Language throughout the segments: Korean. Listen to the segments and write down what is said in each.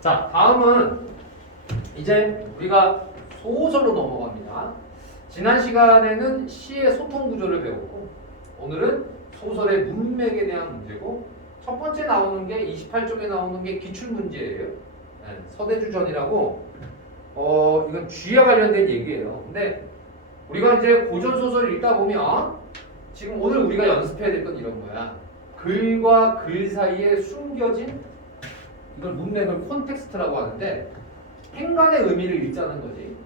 자, 다음은 이제 우리가 소설로 넘어갑니다. 지난 시간에는 시의 소통 구조를 배웠고 오늘은 소설의 문맥에 대한 문제고 첫 번째 나오는 게 28쪽에 나오는 게 기출 문제예요. 네, 서대주전이라고 이건 쥐와 관련된 얘기예요. 근데 우리가 이제 고전 소설을 읽다 보면 지금 오늘 우리가 연습해야 될 건 이런 거야. 글과 글 사이에 숨겨진 이걸 문맥을 콘텍스트라고 하는데 행간의 의미를 읽자는 거지.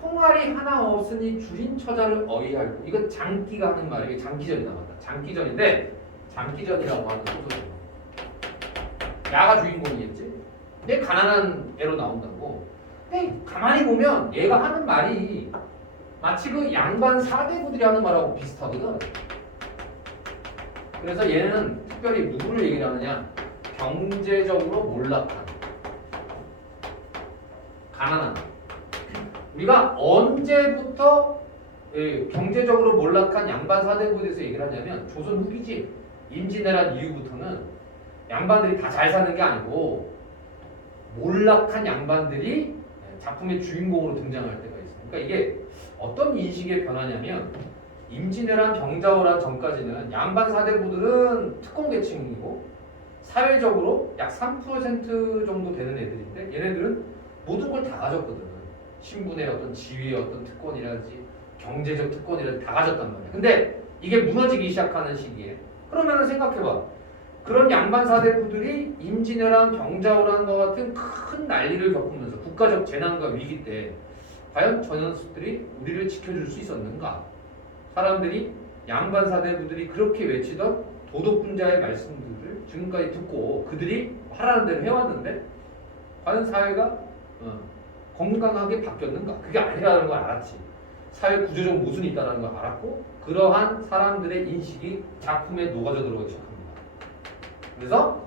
콩알이 하나 없으니 줄인 처자를 어이할고 이건 장기가 하는 말이에요. 장기전이 나왔다. 장기전인데 장기전이라고 하는 소설이에요. 야가 주인공이겠지. 근데 가난한 애로 나온다고. 근데 가만히 보면 얘가 하는 말이 마치 그 양반 사대부들이 하는 말하고 비슷하거든. 그래서 얘는 특별히 누구를 얘기를 하느냐? 경제적으로 몰락한, 가난한. 우리가 언제부터 경제적으로 몰락한 양반 사대부에 대해서 얘기를 하냐면 조선 후기지. 임진왜란 이후부터는 양반들이 다 잘 사는 게 아니고 몰락한 양반들이 작품의 주인공으로 등장할 때가 있어요. 그러니까 이게 어떤 인식의 변화냐면 임진왜란 병자호란 전까지는 양반 사대부들은 특권 계층이고 사회적으로 약 3% 정도 되는 애들인데 얘네들은 모든 걸 다 가졌거든. 신분의 어떤 지위의 어떤 특권이라든지 경제적 특권이라든지 다 가졌단 말이야. 근데 이게 무너지기 시작하는 시기에 그러면은 생각해봐. 그런 양반 사대부들이 임진왜란 병자호란과 같은 큰 난리를 겪으면서 국가적 재난과 위기 때 과연 저 녀석들이 우리를 지켜줄 수 있었는가? 사람들이 양반 사대부들이 그렇게 외치던 도덕군자의 말씀들을 지금까지 듣고 그들이 하라는 대로 해왔는데 과연 사회가 건강하게 바뀌었는가? 그게 아니라는 걸 알았지. 사회 구조적 모순이 있다는 걸 알았고 그러한 사람들의 인식이 작품에 녹아져 들어가기 시작합니다. 그래서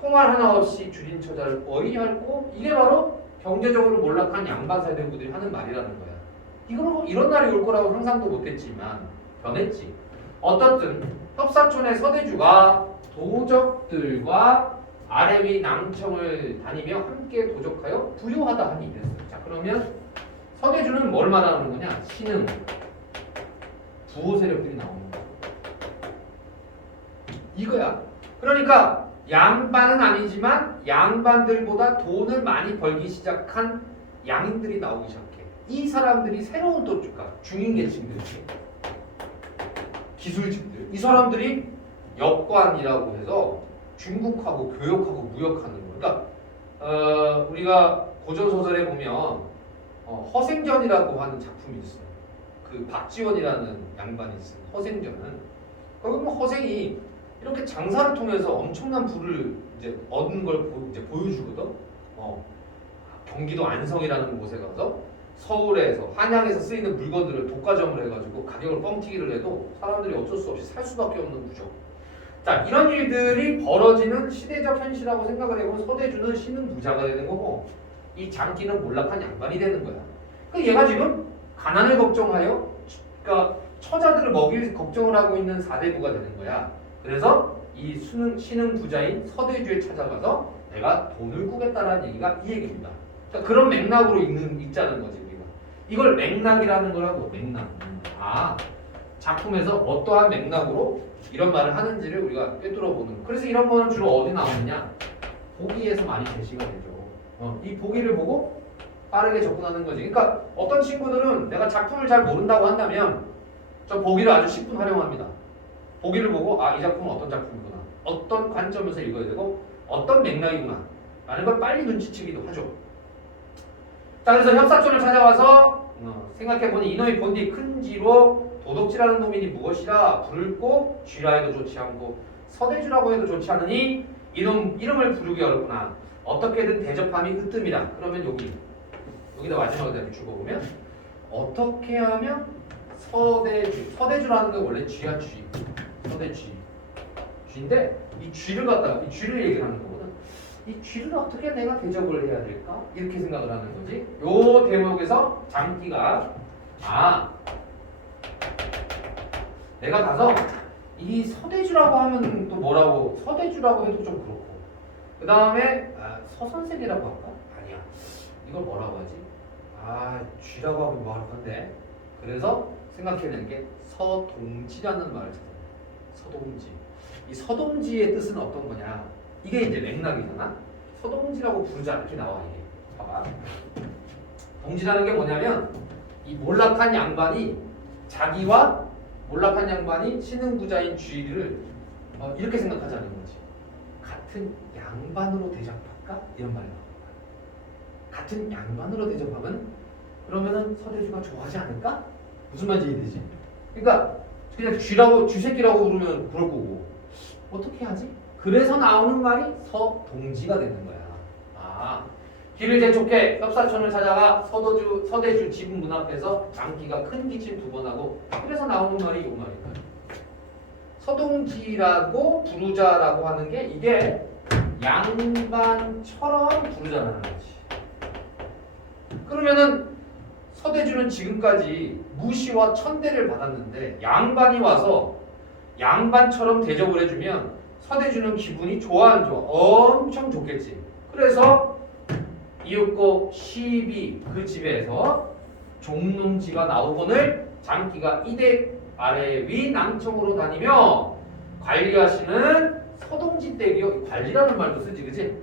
콩알 하나 없이 줄인 처자를 어이할고 이게 바로 경제적으로 몰락한 양반 사대부들이 하는 말이라는 거야. 이거 이런 날이 올 거라고 상상도 못했지만 변했지. 어떻든 협사촌의 서대주가 도적들과 아래 위 낭청을 다니며 함께 도적하여 부유하다 하니 이랬어요. 자, 그러면 서대주는 뭘 말하는 거냐? 신흥, 부호 세력들이 나오는 거야. 이거야. 그러니까 양반은 아니지만 양반들보다 돈을 많이 벌기 시작한 양인들이 나오기 시작해. 이 사람들이 새로운 도주가 중인계층들이지. 기술직들. 이 사람들이 역관이라고 해서 중국하고 교역하고 무역하는 거. 그러니까 우리가 고전 소설에 보면 허생전이라고 하는 작품이 있어요. 그 박지원이라는 양반이 있어요. 허생전은. 거기 보면 허생이 이렇게 장사를 통해서 엄청난 부를 이제 얻은 걸 이제 보여주거든. 경기도 안성이라는 곳에 가서 서울에서 한양에서 쓰이는 물건들을 독과점을 해가지고 가격을 뻥튀기를 해도 사람들이 어쩔 수 없이 살 수밖에 없는 구조. 자, 이런 일들이 벌어지는 시대적 현실이라고 생각을 해보면 서대주는 신은 부자가 되는 거고 이 장기는 몰락한 양반이 되는 거야. 그러니까 얘가 지금 가난을 걱정하여 그러니까 처자들을 먹일 걱정을 하고 있는 사대부가 되는 거야. 그래서 이 신흥 부자인 서대주에 찾아가서 내가 돈을 꾸겠다라는 얘기가 이 얘기입니다. 그러니까 그런 맥락으로 읽자는 거지 우리가. 이걸 맥락이라는 걸 하고 맥락. 작품에서 어떠한 맥락으로 이런 말을 하는지를 우리가 꿰뚫어 보는 거. 그래서 이런 거는 주로 어디 나오느냐? 보기에서 많이 제시가 되죠. 이 보기를 보고 빠르게 접근하는 거지. 그러니까 어떤 친구들은 내가 작품을 잘 모른다고 한다면 저 보기를 아주 10분 활용합니다. 보기를 보고 이 작품은 어떤 작품이구나. 어떤 관점에서 읽어야 되고 어떤 맥락이구나. 라는 걸 빨리 눈치채기도 하죠. 자, 그래서 협사촌을 찾아와서 생각해보니 이놈이 본디 큰 지로 도덕질하는 놈이니 무엇이라 부를 꼭 쥐라 해도 좋지 않고 서대주라고 해도 좋지 않으니 이놈 이름을 부르기 어렵구나. 어떻게든 대접함이 으뜸이라. 그러면 여기다 마지막에 대해 죽어보면 어떻게 하면 서대주라는 게 원래 쥐야 쥐. 서대쥐. 쥐인데 이 쥐를 갖다가 이 쥐를 얘기를 하는 거거든. 이 쥐를 어떻게 내가 대접을 해야 될까? 이렇게 생각을 하는 거지. 요 대목에서 장기가 내가 가서 이 서대주라고 하면 또 뭐라고 서대주라고 해도 좀 그렇고 그 다음에 서선생이라고 할까? 아니야. 이걸 뭐라고 하지? 쥐라고 하면 뭐 할 건데? 그래서 생각해낸 게 서동지라는 말을 찾아요. 서동지. 이 서동지의 뜻은 어떤 거냐? 이게 이제 맥락이잖아. 서동지라고 부르지 않게 나와 이게. 봐봐. 동지라는 게 뭐냐면 이 몰락한 양반이 자기와 몰락한 양반이 신흥부자인 쥐를 이렇게 생각하자는 거지. 같은 양반으로 대접할까? 이런 말이 나옵니다. 같은 양반으로 대접하면 그러면은 서대주가 좋아하지 않을까? 무슨 말인지 이해되지? 그러니까 그냥 쥐라고 쥐새끼라고 부르면 그럴 거고 어떻게 하지? 그래서 나오는 말이 서동지가 되는 거야. 길을 재촉해 협사촌을 찾아가 서대주 집 문 앞에서 장기가 큰 기침 2번 하고 그래서 나오는 말이 이 말이야. 서동지라고 부르자라고 하는 게 이게 양반처럼 부르자라는 거지. 그러면은 서대주는 지금까지 무시와 천대를 받았는데 양반이 와서 양반처럼 대접을 해주면 서대주는 기분이 좋아 안 좋아? 엄청 좋겠지. 그래서 이윽고 시비 그 집에서 종농지가 나오거늘 장기가 이댁 아래 위 낭청으로 다니며 관리하시는 서동지 댁이요. 관리라는 말도 쓰지, 그치?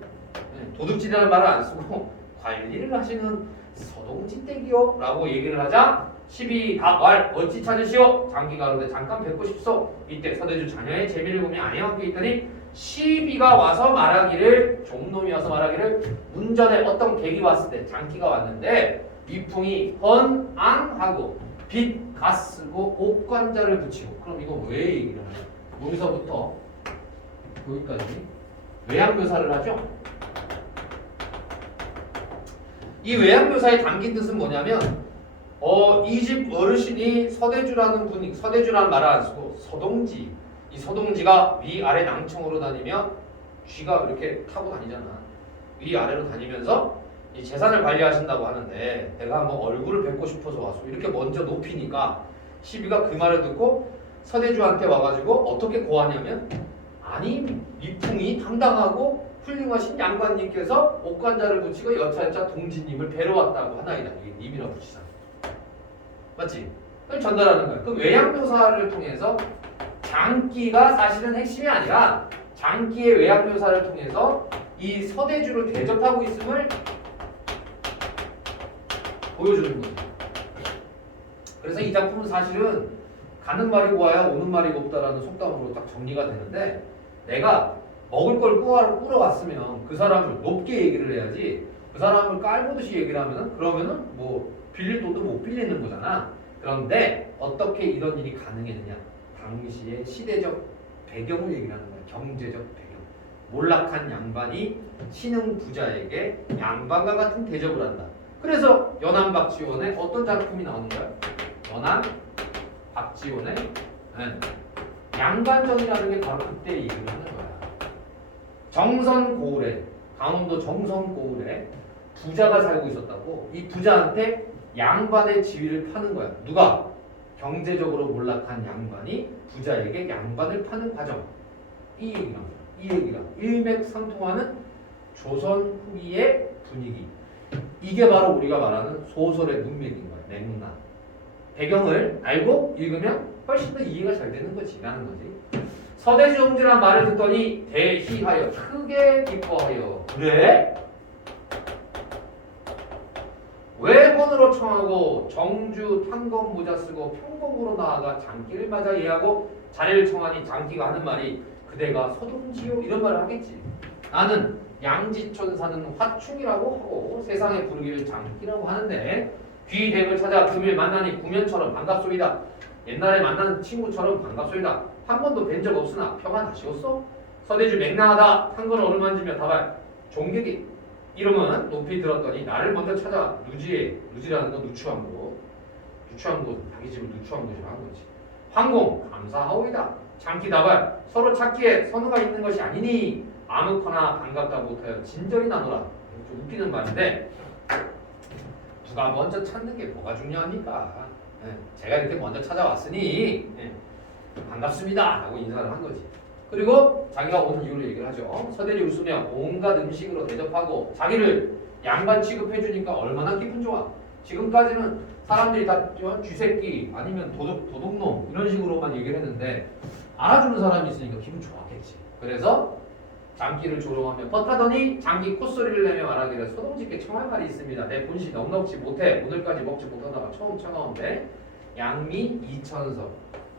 도둑질이라는 말을 안 쓰고 관리를 하시는 서동지 댁이요 라고 얘기를 하자 시비 각왈 어찌 찾으시오? 장기가 그러되 잠깐 뵙고 싶소. 이때 서대주 자녀의 재미를 보며 아내와 함께 있더니 시비가 와서 말하기를 종놈이 와서 말하기를 문전에 어떤 객이 왔을 때 장기가 왔는데 위풍이 헌앙하고 빛 가쓰고 옥관자를 붙이고. 그럼 이거 왜 얘기를 하냐? 여기서부터 여기까지 외양묘사를 하죠. 이 외양묘사의 담긴 뜻은 뭐냐면 이 집 어르신이 서대주라는 분이 서대주라는 말을 안 쓰고 서동지, 이 서동지가 위아래 낭청으로 다니며 쥐가 이렇게 타고 다니잖아. 위아래로 다니면서 이 재산을 관리하신다고 하는데 내가 한번 얼굴을 뵙고 싶어서 왔어. 이렇게 먼저 높이니까 시비가 그 말을 듣고 서대주한테 와가지고 어떻게 고하냐면 아니 미풍이 당당하고 훌륭하신 양반님께서 옥관자를 붙이고 여차여차 동지님을 뵈러 왔다고 하나이다. 이게 님이라고 붙이잖아. 맞지? 그걸 전달하는 거야. 그 외양묘사를 통해서 장기가 사실은 핵심이 아니라 장기의 외양묘사를 통해서 이 서대주를 대접하고 있음을 보여주는 거죠. 그래서 이 작품은 사실은 가는 말이 고와야 오는 말이 곱다라는 속담으로 딱 정리가 되는데 내가 먹을 걸 꾸러왔으면 그 사람을 높게 얘기를 해야지 그 사람을 깔보듯이 얘기를 하면은 그러면은 뭐 빌릴 돈도 못 빌리는 거잖아. 그런데 어떻게 이런 일이 가능했느냐? 당시의 시대적 배경을 얘기를 하는 거야. 경제적 배경. 몰락한 양반이 신흥 부자에게 양반과 같은 대접을 한다. 그래서 연암 박지원의 어떤 작품이 나오는 거야? 연암 박지원의 양반전이라는 게 바로 그때 얘기를 하는 거야. 정선 고을에 강원도 정선 고을에 부자가 살고 있었다고. 이 부자한테 양반의 지위를 파는 거야. 누가? 경제적으로 몰락한 양반이 부자에게 양반을 파는 과정. 이 얘기랑 일맥상통하는 조선 후기의 분위기. 이게 바로 우리가 말하는 소설의 문맥인 거야. 맥락. 배경을 알고 읽으면 훨씬 더 이해가 잘 되는 거지. 라는 거지. 서대주 형제란 말을 듣더니 대희하여 크게 기뻐하여 그래? 외건으로 청하고 정주 탄검 모자 쓰고 평범으로 나아가 장기를 맞아 예하고 자리를 청하니 장기가 하는 말이 그대가 서동지요 이런 말을 하겠지. 나는 양지촌 사는 화충이라고 하고 세상에 부르기를 장기라고 하는데 귀댁을 찾아 금일 만나니 구면처럼 반갑소이다. 옛날에 만난 친구처럼 반갑소이다. 한 번도 뵌 적 없으나 평안하시었어? 서대주 맹랑하다. 탄건 어루만지며 답할 종객이 이름은 높이 들었더니 나를 먼저 찾아 누지라는 건 누추한 곳 자기 집을 누추한 곳이라 한 거지. 황공 감사하오이다. 장기 다발 서로 찾기에 선우가 있는 것이 아니니 아무거나 반갑다 못하여 진절이 나노라. 좀 웃기는 말인데 누가 먼저 찾는 게 뭐가 중요합니까? 제가 이렇게 먼저 찾아왔으니 반갑습니다 하고 인사를 한 거지. 그리고 자기가 온 이유를 얘기를 하죠. 서대지 웃으며 온갖 음식으로 대접하고 자기를 양반 취급해주니까 얼마나 기분 좋아. 지금까지는 사람들이 다 쥐새끼 아니면 도둑놈 이런 식으로만 얘기를 했는데 알아주는 사람이 있으니까 기분 좋았겠지. 그래서 장기를 조롱하며 뻗하더니 장기 콧소리를 내며 말하기를 소동짓게 청할 말이 있습니다. 내 본시 넉넉지 못해 오늘까지 먹지 못하다가 처음 차가운데 양미 2,000석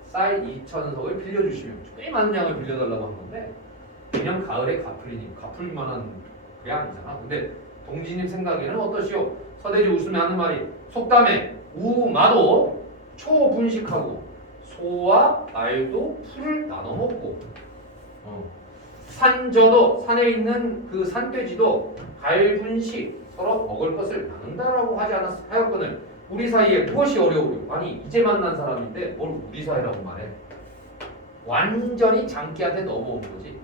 쌀 2,000석을 빌려주시면 꽤 많은 양을 빌려달라고 한 건데 그냥 가을에 갚을 만한 그게 아니잖아. 근데 동지님 생각에는 어떠시오? 서대지 웃으며 하는 말이 속담에 우마도 초분식하고 소와 알도 풀을 나눠 먹고 산저도 산에 있는 그 산돼지도 갈분식 서로 먹을 것을 나눈다라고 하였거늘 우리 사이에 무엇이 어려우요? 아니 이제 만난 사람인데 뭘 우리 사이라고 말해? 완전히 장기한테 넘어온 거지.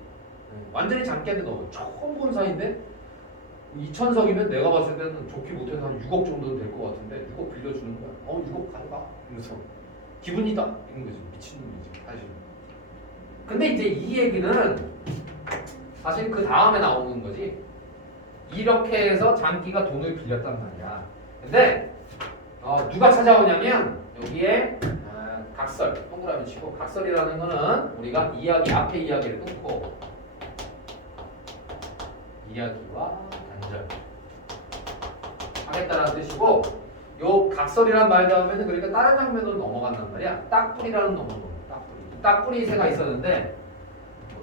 완전히 장기한테 넘어. 처음 본 사이인데 2,000석이면 내가 봤을 때는 좋게 못해도 한 6억 정도는 될 것 같은데 6억 빌려주는 거야. 6억 가져가. 이러면서 기분이다. 이런 거지. 미친놈이지. 사실. 근데 이제 이 얘기는 사실 그 다음에 나오는 거지. 이렇게 해서 장기가 돈을 빌렸단 말이야. 근데 누가 찾아오냐면 여기에 각설, 동그라미 치고 각설이라는 거는 우리가 앞에 이야기를 끊고 이야기와 단절 하겠다라는 뜻이고 요 각설이라는 말 다음에는 그러니까 다른 장면으로 넘어간단 말이야. 딱뿌리라는 놈은 딱뿌리 새가 있었는데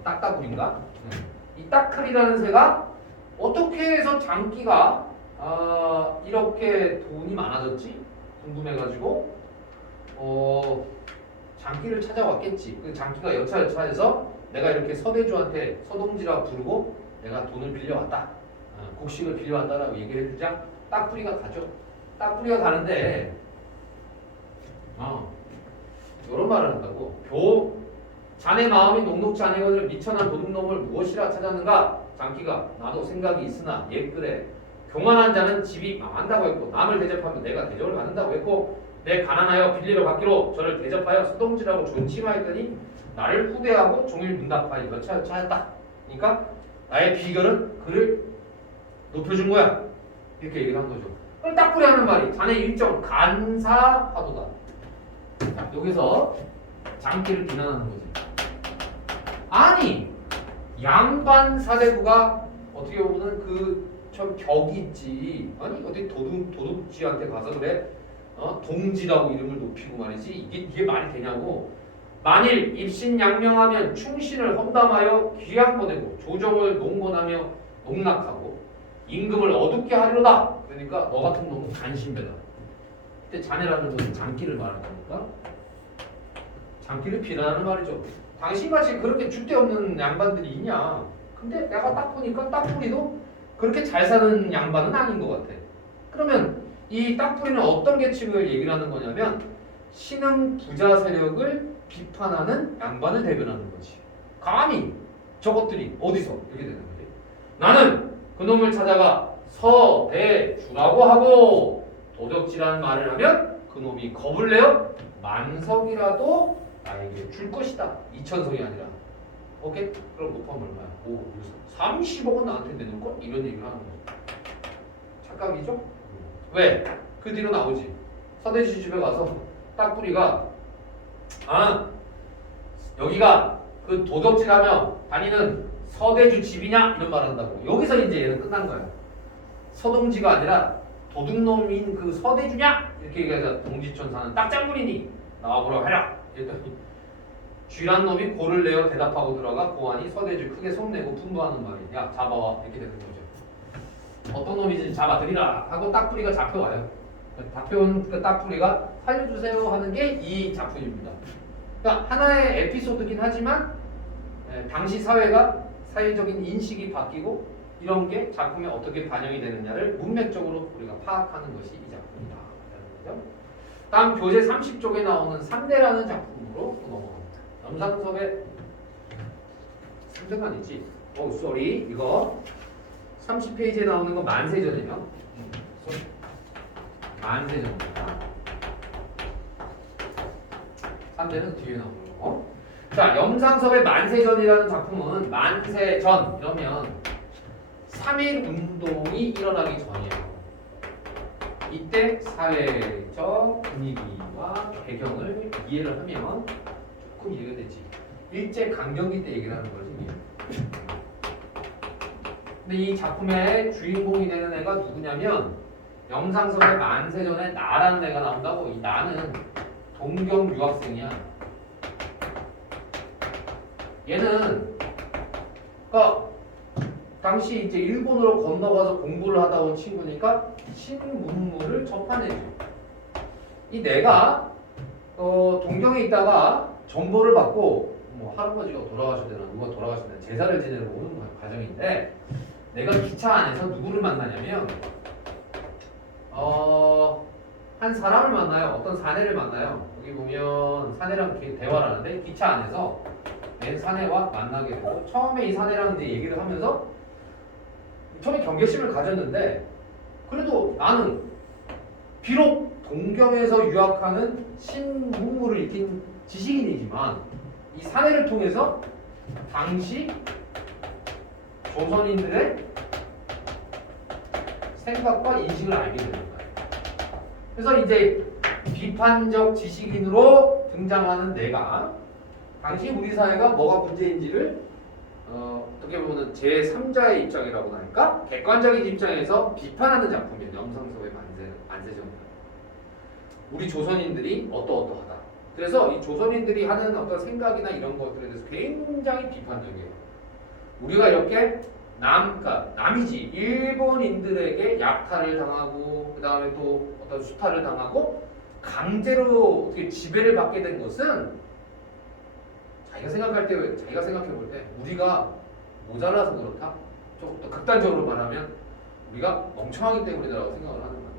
딱따뿌리인가? 이 딱클이라는 새가 어떻게 해서 장기가 이렇게 돈이 많아졌지? 궁금해가지고 장기를 찾아왔겠지. 그 장기가 여차여차해서 내가 이렇게 서대주한테 서동지라 부르고 내가 돈을 빌려왔다. 곡식을 빌려왔다라고 얘기를 해주자 딱뿌리가 가죠. 딱뿌리가 가는데 이런 말을 한다고. 자네 마음이 녹록지 아니거늘 미천한 도둑놈을 무엇이라 찾았는가? 장기가 나도 생각이 있으나 옛글에 교만한 자는 집이 망한다고 했고 남을 대접하면 내가 대접을 받는다고 했고 내 가난하여 빌리러 갔기로 저를 대접하여 서동지라고 존칭하였더니 나를 후대하고 종일 문답하여 여차여차했다. 그러니까 나의 비결은 그를 높여준 거야. 이렇게 얘기를 한 거죠. 그럼 딱뿌리 하는 말이 자네 일정 간사하도다. 여기서 장기를 비난하는 거지. 아니 양반 사대부가 어떻게 보면은 참 격이 있지. 아니 어디 도둑지한테 가서 그래 동지라고 이름을 높이고 말이지. 이게 말이 되냐고. 만일 입신양명하면 충신을 험담하여 귀양 보내고 조정을 농건하며 농락하고 임금을 어둡게 하려다. 그러니까 너 같은 놈은 간신배다. 근데 자네라는 것은 장기를 말한다니까. 장기를 비난하는 말이죠. 당신같이 그렇게 줏대 없는 양반들이 있냐? 근데 내가 딱 보니까 딱뿌리도 그렇게 잘 사는 양반은 아닌 것 같아. 그러면 이 딱뿌리는 어떤 계층을 얘기를 하는 거냐면 신흥 부자 세력을 비판하는 양반을 대변하는 거지. 감히 저것들이 어디서 이렇게 되는 거지. 나는 그놈을 찾아가 서대주라고 하고 도적질하는 말을 하면 그놈이 겁을 내어 만석이라도 나에게 줄 것이다. 2,000석이 아니라. 오케이? 그럼 곱하면 얼마야? 30억은 나한테 내는 거? 이런 얘기를 하는 거죠. 착각이죠? 왜? 그 뒤로 나오지. 서대주 집에 가서 딱뿌리가 여기가 그 도적질하며 다니는 서대주 집이냐? 이런 말 한다고. 여기서 이제 얘는 끝난 거야. 서동지가 아니라 도둑놈인 그 서대주냐? 이렇게 얘기해서 동지촌 사는 딱장군이니 나와보라고 해라. 이랬더니 쥐란 놈이 고를 내어 대답하고 들어가 고환이 서대주 크게 속내고 분부하는 말이 야 잡아와 이렇게 되는 거죠. 어떤 놈이지 잡아들이라 하고 딱뿌리가 잡혀와요. 잡혀온 그 딱뿌리가 살려주세요 하는 게 이 작품입니다. 그러니까 하나의 에피소드긴 하지만 당시 사회가 사회적인 인식이 바뀌고 이런 게 작품에 어떻게 반영이 되느냐를 문맥적으로 우리가 파악하는 것이 이 작품이다. 다음 교재 30쪽에 나오는 3대라는 작품으로 넘어갑니다. 염상섭의 3대가 아니지. 쏘리 이거 30페이지에 나오는 건 만세전이에요. 만세전입니다. 3대는 뒤에 나오는 거. 자, 염상섭의 만세전이라는 작품은 만세전 이러면 3.1 운동이 일어나기 전이에요. 이때 사회적 분위기와 배경을 이해를 하면 조금 이해가 되지. 일제 강점기 때 얘기를 하는 거지. 근데 이 작품의 주인공이 되는 애가 누구냐면 염상섭의 만세전에 나라는 애가 나온다고. 이 나는 동경 유학생이야. 얘는 그러니까 당시 이제 일본으로 건너가서 공부를 하다 온 친구니까 신문물을 접한 애지. 이 내가 동경에 있다가 정보를 받고 뭐 할아버지가 돌아가셨대나 누가 돌아가셨나 제사를 지내러 오는 과정인데 내가 기차 안에서 누구를 만나냐면 한 사람을 만나요. 어떤 사내를 만나요. 여기 보면 사내랑 대화를 하는데 기차 안에서 맨 사내와 만나게 되고 처음에 이 사내랑 이제 얘기를 하면서 처음에 경계심을 가졌는데 그래도 나는 비록 동경에서 유학하는 신문물을 익힌 지식인이지만 이 사내를 통해서 당시 조선인들의 생각과 인식을 알게 되는 거예요. 그래서 이제 비판적 지식인으로 등장하는 내가 당시 우리 사회가 뭐가 문제인지를 어떻게 보면 제3자의 입장이라고 하니까 객관적인 입장에서 비판하는 작품이에요. 염상섭의 만세전입니다. 우리 조선인들이 어떠어떠하다. 그래서 이 조선인들이 하는 어떤 생각이나 이런 것들에 대해서 굉장히 비판적이에요. 우리가 이렇게 그러니까 남이지 일본인들에게 약탈을 당하고 그 다음에 또 어떤 수탈을 당하고 강제로 어떻게 지배를 받게 된 것은 자기가 생각해 볼 때 우리가 모자라서 그렇다. 조금 더 극단적으로 말하면 우리가 멍청하기 때문이라고 생각을 하는 거야.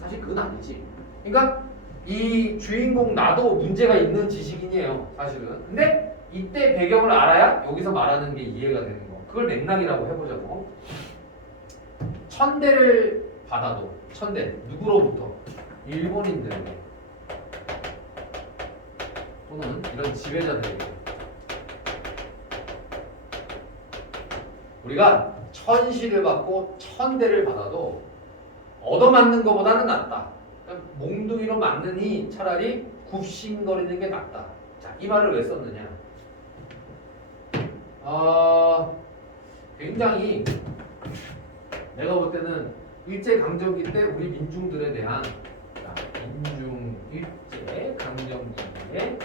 사실 그건 아니지. 그러니까 이 주인공 나도 문제가 있는 지식인이에요. 사실은. 근데 이때 배경을 알아야 여기서 말하는 게 이해가 되는 거. 그걸 맥락이라고 해보자고. 천대를 받아도 천대 누구로부터? 일본인들에게 또는 이런 지배자들에게 우리가 천시를 받고 천대를 받아도 얻어맞는 것보다는 낫다. 그러니까 몽둥이로 맞느니 차라리 굽신거리는 게 낫다. 자, 이 말을 왜 썼느냐? 굉장히 내가 볼 때는 일제강점기 때 우리 민중들에 대한 일제강점기의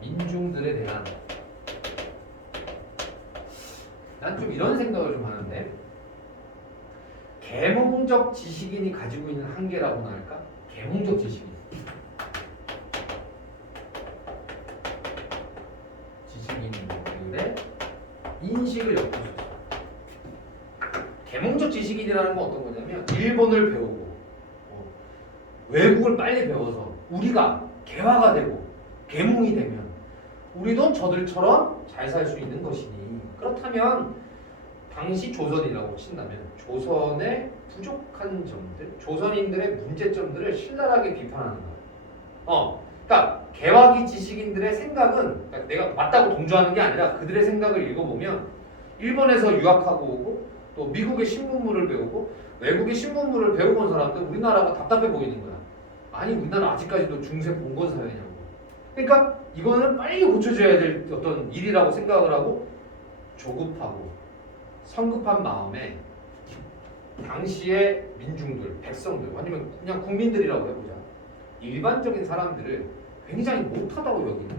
민중들에 대한 난 좀 이런 생각을 좀 하는데 계몽적 지식인이 가지고 있는 한계라고나 할까? 계몽적 지식인들의 인식을 엿보소서. 계몽적 지식인이라는 건 어떤 거냐면 일본을 배우고 외국을 빨리 배워서 우리가 개화가 되고 계몽이 되면 우리도 저들처럼 잘 살 수 있는 것이니 그렇다면 당시 조선이라고 친다면 조선의 부족한 점들, 조선인들의 문제점들을 신랄하게 비판하는 거야. 그러니까 개화기 지식인들의 생각은 그러니까 내가 맞다고 동조하는 게 아니라 그들의 생각을 읽어보면 일본에서 유학하고 오고 또 미국의 신문물을 배우고 외국의 신문물을 배워본 사람들 우리나라가 답답해 보이는 거야. 아니 우리나라 아직까지도 중세 봉건 사회냐고. 그러니까 이거는 빨리 고쳐져야 될 어떤 일이라고 생각을 하고 조급하고 성급한 마음에 당시의 민중들, 백성들 아니면 그냥 국민들이라고 해보자. 일반적인 사람들을 굉장히 못하다고 여기는 거야.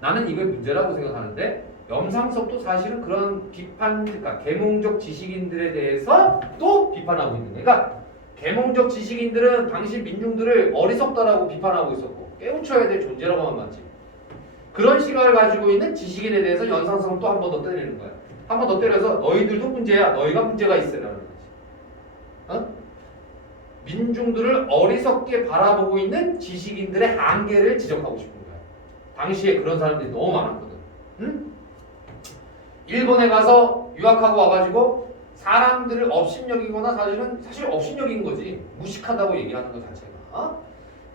나는 이게 문제라고 생각하는데 염상섭도 사실은 그런 그러니까 계몽적 지식인들에 대해서 또 비판하고 있는 거야. 그러니까 계몽적 지식인들은 당시 민중들을 어리석다라고 비판하고 있었고 깨우쳐야 될 존재라고 하면 맞지. 그런 시각을 가지고 있는 지식인에 대해서 염상섭은 또 한 번 더 때리는 거야. 한 번 더 때려서 너희들도 문제야. 너희가 문제가 있으라는 거지. 민중들을 어리석게 바라보고 있는 지식인들의 한계를 지적하고 싶은 거야. 당시에 그런 사람들이 너무 많았거든. 응? 일본에 가서 유학하고 와가지고 사람들을 업신여기거나 사실 업신여긴 거지. 무식하다고 얘기하는 것 자체가.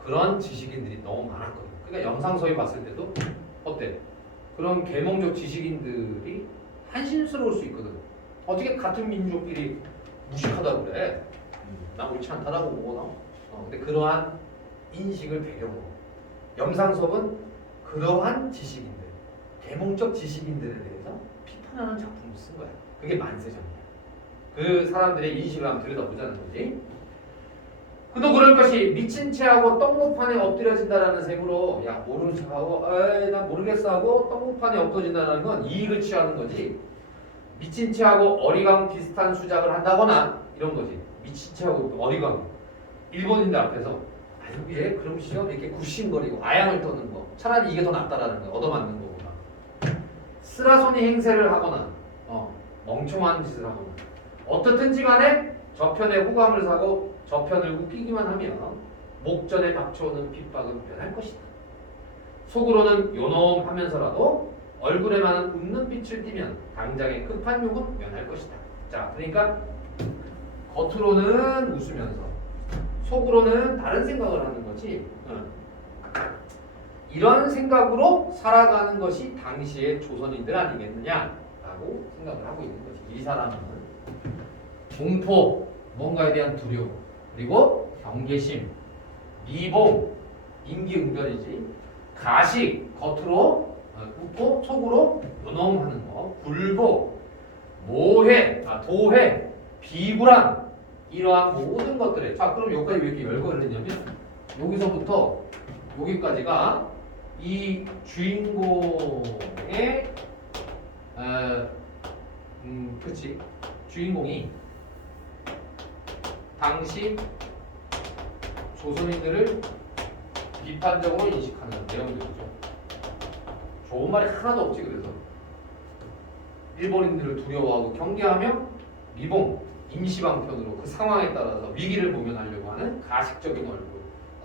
그런 지식인들이 너무 많았거든. 그러니까 영상서에 봤을 때도 어때? 그런 계몽적 지식인들이 한심스러울 수 있거든. 어떻게 같은 민족끼리 무식하다고 그래? 나 옳지 않다라고 보고 나. 근데 그러한 인식을 배경으로 영상섭은 그러한 지식인들, 계몽적 지식인들에 대해서 비판하는 작품을 쓴 거야. 그게 만세전이야. 그 사람들의 인식을 한번 들여다보자는 거지. 그도 그럴 것이 미친 채하고 떡무판에 엎드려진다라는 셈으로 야 모르는 척하고 에이 난 모르겠어 하고 떡무판에 엎드려진다는 건 이익을 취하는 거지. 미친 채하고 어리광 비슷한 수작을 한다거나 이런 거지. 미친 채하고 어리광 일본인들 앞에서 아유 얘 그럼 시험 이렇게 굽신거리고 아양을 떠는 거 차라리 이게 더 낫다라는 거 얻어맞는 거구나. 쓰라소니 행세를 하거나 멍청한 짓을 하거나 어떻든지 간에 저편에 호감을 사고 저편을 웃기기만 하면 목전에 닥쳐오는 핍박은 변할 것이다. 속으로는 요놈하면서라도 얼굴에만 웃는 빛을 띠면 당장의 급한 욕은 면할 것이다. 자, 그러니까 겉으로는 웃으면서 속으로는 다른 생각을 하는 거지. 이런 생각으로 살아가는 것이 당시의 조선인들 아니겠느냐라고 생각을 하고 있는 거지. 이 사람은 공포, 뭔가에 대한 두려움, 그리고 경계심, 미봉, 임기응변이지. 가식, 겉으로 웃고 속으로 요놈하는 거, 불복, 모해, 도해, 비굴함 이러한 모든 것들에 자 그럼 여기까지 왜 이렇게 열거를 했냐면 여기서부터 여기까지가 이 주인공의 그치 주인공이 당시 조선인들을 비판적으로 인식하는 내용들이죠. 좋은 말이 하나도 없지. 그래서 일본인들을 두려워하고 경계하며 미봉, 임시방편으로 그 상황에 따라서 위기를 모면하려고 하는 가식적인 얼굴,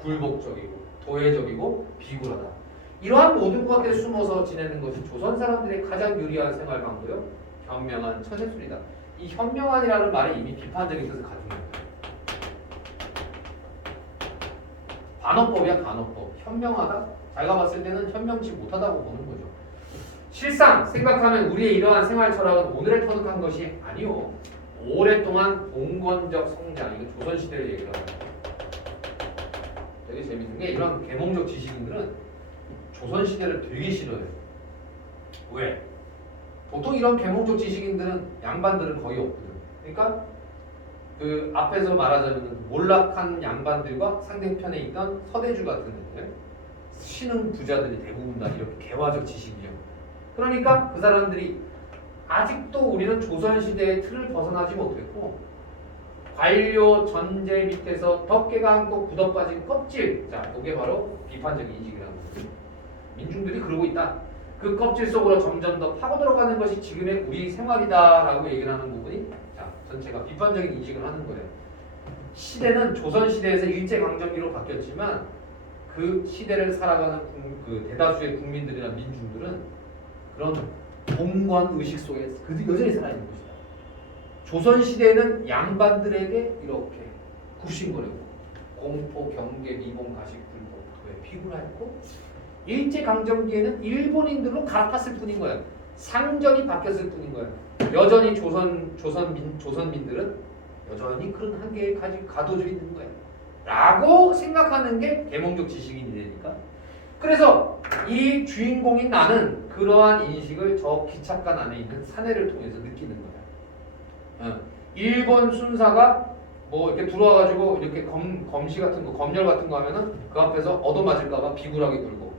굴복적이고 도회적이고 비굴하다. 이러한 모든 것들에 숨어서 지내는 것이 조선 사람들의 가장 유리한 생활 방도요. 현명한 처세술이다. 이 현명한이라는 말이 이미 비판적인 뜻을 가지고 있다. 반어법이야, 반어법. 현명하다? 자기가 봤을 때는 현명치 못하다고 보는 거죠. 실상 생각하면 우리의 이러한 생활 철학은 오늘에 터득한 것이 아니오. 오랫동안 봉건적 성장, 이거 조선시대를 얘기를 합니다. 되게 재밌는 게 이런 계몽적 지식인들은 조선시대를 되게 싫어해요. 왜? 보통 이런 계몽적 지식인들은 양반들은 거의 없거든. 그러니까 그 앞에서 말하자면 몰락한 양반들과 상대편에 있던 서대주 같은 애들, 신흥 부자들이 대부분 다 이렇게 개화적 지식이죠. 그러니까 그 사람들이 아직도 우리는 조선시대의 틀을 벗어나지 못했고 관료 전제 밑에서 덮개가 안고 굳어빠진 껍질, 자 이게 바로 비판적인 인식이라는 거죠. 민중들이 그러고 있다. 그 껍질 속으로 점점 더 파고 들어가는 것이 지금의 우리 생활이다라고 얘기를 하는 부분이 자 전체가 비판적인 인식을 하는 거예요. 시대는 조선시대에서 일제강점기로 바뀌었지만 그 시대를 살아가는 그 대다수의 국민들이나 민중들은 그런 봉건 의식 속에 여전히 살아있는 것이다. 조선시대에는 양반들에게 이렇게 굽신거리고 공포, 경계, 미봉, 가식, 불복, 도에 피곤했고 일제강점기에는 일본인들로 갈아탔을 뿐인 거야. 상전이 바뀌었을 뿐인 거야. 여전히 조선민들은 여전히 그런 한계에 가둬져 있는 거야. 라고 생각하는 게 계몽적 지식인이 되니까. 그래서 이 주인공인 나는 그러한 인식을 저 기착관 안에 있는 사내를 통해서 느끼는 거야. 일본 순사가 뭐 이렇게 들어와가지고 이렇게 검시 같은 거, 검열 같은 거 하면은 그 앞에서 얻어맞을까봐 비굴하게 굴고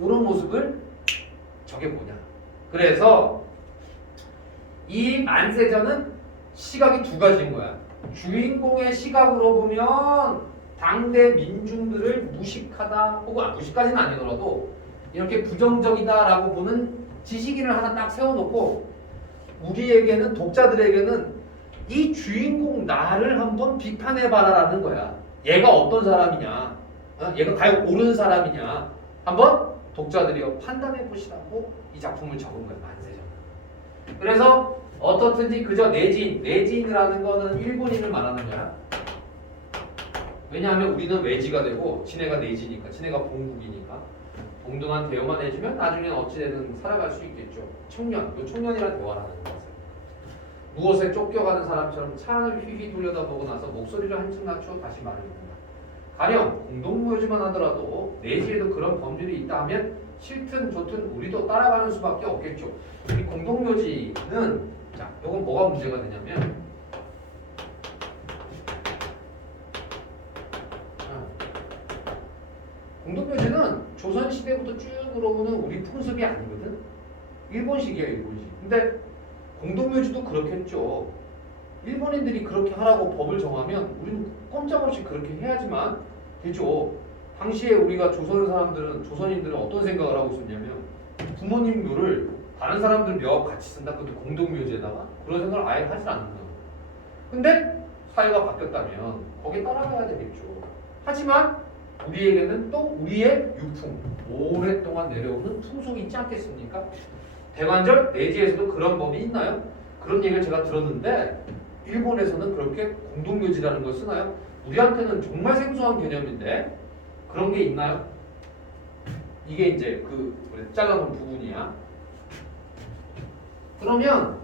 이런 모습을 저게 뭐냐. 그래서 이 만세전은 시각이 두 가지인 거야. 주인공의 시각으로 보면 당대 민중들을 무식하다 혹은 무식까지는 아니더라도 이렇게 부정적이다라고 보는 지식인을 하나 딱 세워놓고 우리에게는 독자들에게는 이 주인공 나를 한번 비판해봐라라는 거야. 얘가 어떤 사람이냐, 얘가 과연 옳은 사람이냐 한번 독자들이 판단해보시라고 이 작품을 적은 거야. 만세전. 그래서 어떻든지 그저 내지인이라는 거는 일본인을 말하는 거야. 왜냐하면 우리는 외지가 되고 지네가 내지니까, 지네가 본국이니까 동등한 대우만 해주면 나중에는 어찌되든 살아갈 수 있겠죠. 청년, 요 청년이란 대화를 하는 거예요. 무엇에 쫓겨가는 사람처럼 차 안을 휘휘 돌려다보고 나서 목소리를 한층 낮추어 다시 말을 듣는다. 가령 공동묘지만 하더라도 내지에도 그런 범죄들이 있다 하면 싫든 좋든 우리도 따라가는 수밖에 없겠죠. 이 공동묘지는 자, 이건 뭐가 문제가 되냐면 공동묘지는 조선시대부터 쭉 들어오는 우리 풍습이 아니거든. 일본식이야, 일본식. 근데 공동묘지도 그렇겠죠. 일본인들이 그렇게 하라고 법을 정하면 우리는 꼼짝없이 그렇게 해야지만 되죠. 당시에 우리가 조선인들은 어떤 생각을 하고 있었냐면 부모님 묘를 다른 사람들 묘하고 같이 쓴다. 그것도 공동묘지에다가 그런 생각을 아예 하지 않는다. 근데 사회가 바뀌었다면 거기에 따라가야 되겠죠. 하지만 우리에게는 또 우리의 유풍, 오랫동안 내려오는 풍속이 있지 않겠습니까? 대관절 내지에서도 그런 법이 있나요? 그런 얘기를 제가 들었는데 일본에서는 그렇게 공동묘지라는 걸 쓰나요? 우리한테는 정말 생소한 개념인데 그런 게 있나요? 이게 이제 그 잘라놓은 부분이야. 그러면